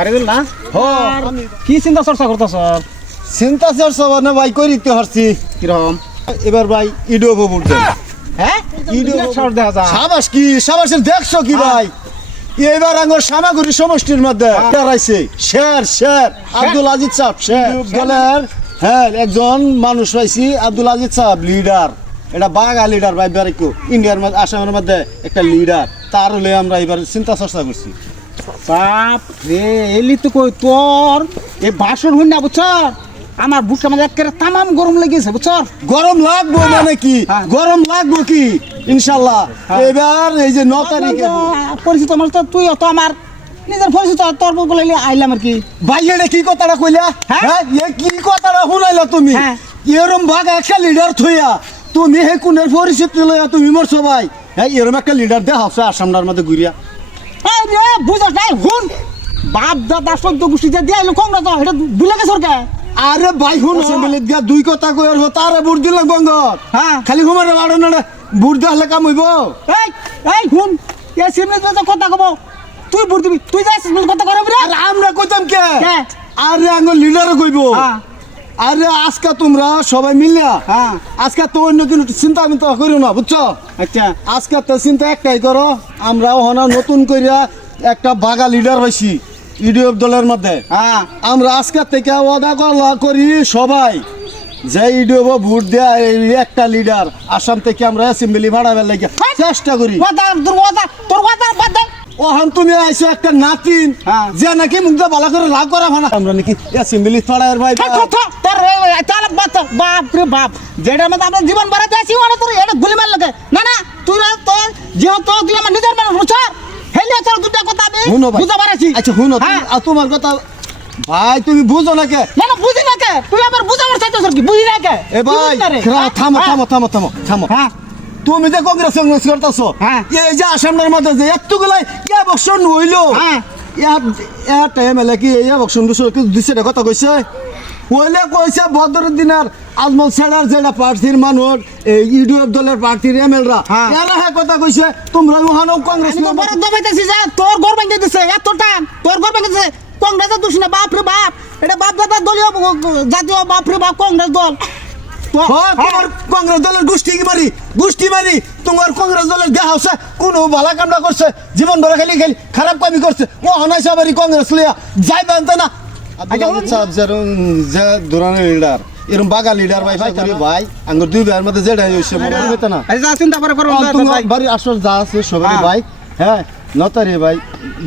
আরে না কি চিন্তা চর্চা করতেছ? চিন্তা চর্চা মানে ভাই করিতে পারছি কিরকম? এবার ভাই ইডিও বুট দেন। হ্যাঁ ইডিও শর্ট দেখা যায়। সাবাস কি সাবাসের দেখছো কি ভাই? এবার আঙ্গর সামাগুড়ি সমষ্টির মধ্যে দাঁড়াইছে শের আব্দুল আজিজ সাহেব শের দলের হ্যাঁ একজন মানুষ পাইছি আব্দুল আজিজ সাহেব লিডার। এটা বাগা লিডার ভাই বেরেকো ইন্ডিয়ার মধ্যে আসামের মধ্যে একটা লিডার। তার হলে আমরা এবার চিন্তা চর্চা করছি। বাপ রে এলি তো কই তোর এই ভাষণ হই না বুঝছ? আমার বুকটা মানে একেবারে তামাম গরম লেগেছে বুঝছ? গরম লাগবো মানে কি গরম লাগবো কি ইনশাল্লাহ এবার এই যে 9 তারিখে পরিচিত আমার তো তুই তো আমার নিজের পরিচিত তোর বলে আইলাম আর কি। ভাই এটা কি কথাটা কইলা? হ্যাঁ এ কি কথাটা শুনাইলা তুমি? এরম ভাগ একটা লিডার থইয়া তুমি হে কোনের পরিচিত লইয়া তুমি মরছো ভাই। হ্যাঁ এরম একটা লিডার দেখা হচ্ছে আসামটার মধ্যে ঘুরিয়া। এই রে বুঝছ নাই হুন বাপ দাদা সদ্য গোষ্ঠী যে দিয়ে আইলো কংগ্রেস এটা ভুলে গেছ কে? আরে ভাই হুন অ্যাসেম্বলিত গিয়া দুই কথা কইর তারে ভোট দিলে বঙ্গত। হ্যাঁ খালি হুমারে লাড়ো না ভোট দিলে কাম হইব। এই হুন এ সিমনেট তো কথা কব তুই ভোট দিবি তুই যাই সিমনেট কথা করবি রে। আর আমরা কইতাম কে? কে? আরে আঙ্গুল লিডারে কইব। আরে আজকে তোমরা সবাই মিলিয়া আজকে তো অন্য কোনো চিন্তা করিও না বুঝছো? আচ্ছা আজকে তো চিন্তা একটাই করো আমরা ওখানে নতুন কইরা একটা বাগা লিডার হইছি ইডিএফ দলের মধ্যে। আমরা আজকে থেকে ওয়াদা করি সবাই যে ইডিএফ ভোট দেয়া এই একটা লিডার আসাম থেকে আমরা অ্যাসেম্বলি ভাড়াবার লাগে চেষ্টা করি। তোর কথা বাদ দে। ওখান তুমি আইছো একটা নাতিন যে নাকি মুখটা ভালো করে রাগ করা ভানা আমরা নাকি অ্যাসেম্বলি ফাড়ার ভাই বাপ রে বাপ যেটার মধ্যে আমরা জীবন বাড়াতে আছি ওরা তোর এটা গুলি মার লাগে না না তুই তোর যেহেতু তুই আমার নিজের মানুষ বুঝছ হেলে তোর দুটা কথা আমি বুঝতে পারছি। আচ্ছা শুনো তোমার কথা ভাই তুমি বুঝো না কে? না না বুঝি না কে তুই আবার বুঝাবার চাইছিস কি বুঝি না কে? এ ভাই থামো থামো থামো থামো থামো তুমি যে কংগ্রেস করতেছো এই যে আসামের মধ্যে যে এতগুলাই বছর হইলো এমএলএ কি এই বছর দুশো কথা কইছে হইলে কইছে বদরের দিনের আজমল সেনার যেটা প্রার্থীর মানুষ এই ইউডিএফ দলের প্রার্থীর এমএলরা এরা হ্যাঁ কথা কইছে তোমরা ওখানেও কংগ্রেস বড় দবাইতেছি যা তোর গড় ভেঙে দিছে এত টান তোর গড় ভেঙে দিছে কংগ্রেসের দোষ না বাপ রে বাপ এটা বাপ দাদা দলীয় জাতীয় বাপ রে বাপ কংগ্রেস দল তোমার কংগ্রেস দলের গোষ্ঠী মারি তোমার কংগ্রেস দলের দেহা হচ্ছে কোন ভালো কামনা করছে জীবন ভরে খালি খারাপ কামি করছে ও হনাই সবারই কংগ্রেস লিয়া যাই বানতে না যে ধরনের লিডার এরকম বাগা লিডার ভাই ভাই ভাই আঙ্গুর দুই ভাইয়ের মধ্যে যেটা হইছে মনে হইতো না চিন্তা করে তোমার বাড়ি আসল যা আছে সবারই ভাই হ্যাঁ নতারি ভাই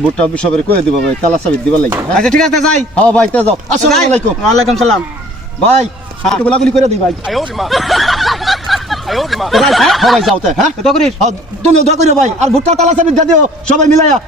বুটটা সবারই কয়ে দিব ভাই তালা চাবি দিবার লাগে। আচ্ছা ঠিক আছে যাই। হ্যাঁ ভাই তে যাও আসসালামু আলাইকুম। ওয়ালাইকুম সালাম ভাই একটু গোলাগুলি করে দিই ভাই। হ্যাঁ ভাই যাও তে হ্যাঁ তুমি দোয়া করিও ভাই আর ভুট্টা তালা চাবি দিয়ে দিও সবাই মিলাইয়া।